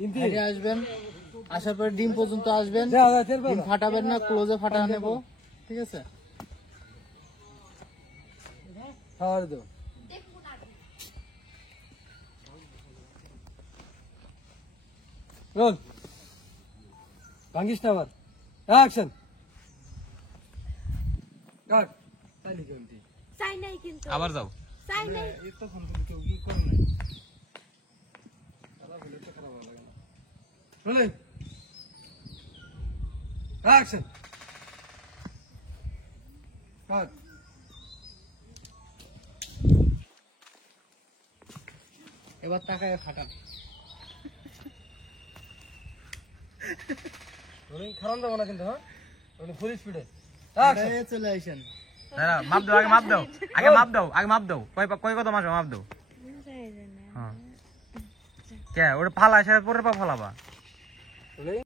হেঁটে আসবেন, আসার পরে ডিম পর্যন্ত আসবেন, ডিম ফাটাবেন না, ক্লোজে ফাটা নেবো, ঠিক আছে? রোল ভাঙ্গিস না আবার, অ্যাকশন কাট। তাই লিখে উল্টি চাই নাই কিন্তু আবার যাও। চাই নাই এই তখন তুমি কেউ কি করে নাই খারাপ হলে তো খারাপ ভালো লাগে না। Rolling action cut. এবার তাকায় ফাটান। রোলিং খারাপ দেবো না কিন্তু, হ্যাঁ রোলিং ফুল স্পিডে হেঁটে চলে আসেন। দাঁড়া, মাপ দাও, আগে মাপ দাও, আগে মাপ দাও, আগে মাপ দাও, কয় কত মাস মাপ দাও। হ্যাঁ কে ওটা ফালা, সেটা পরের পা ফালাবা। রোলিং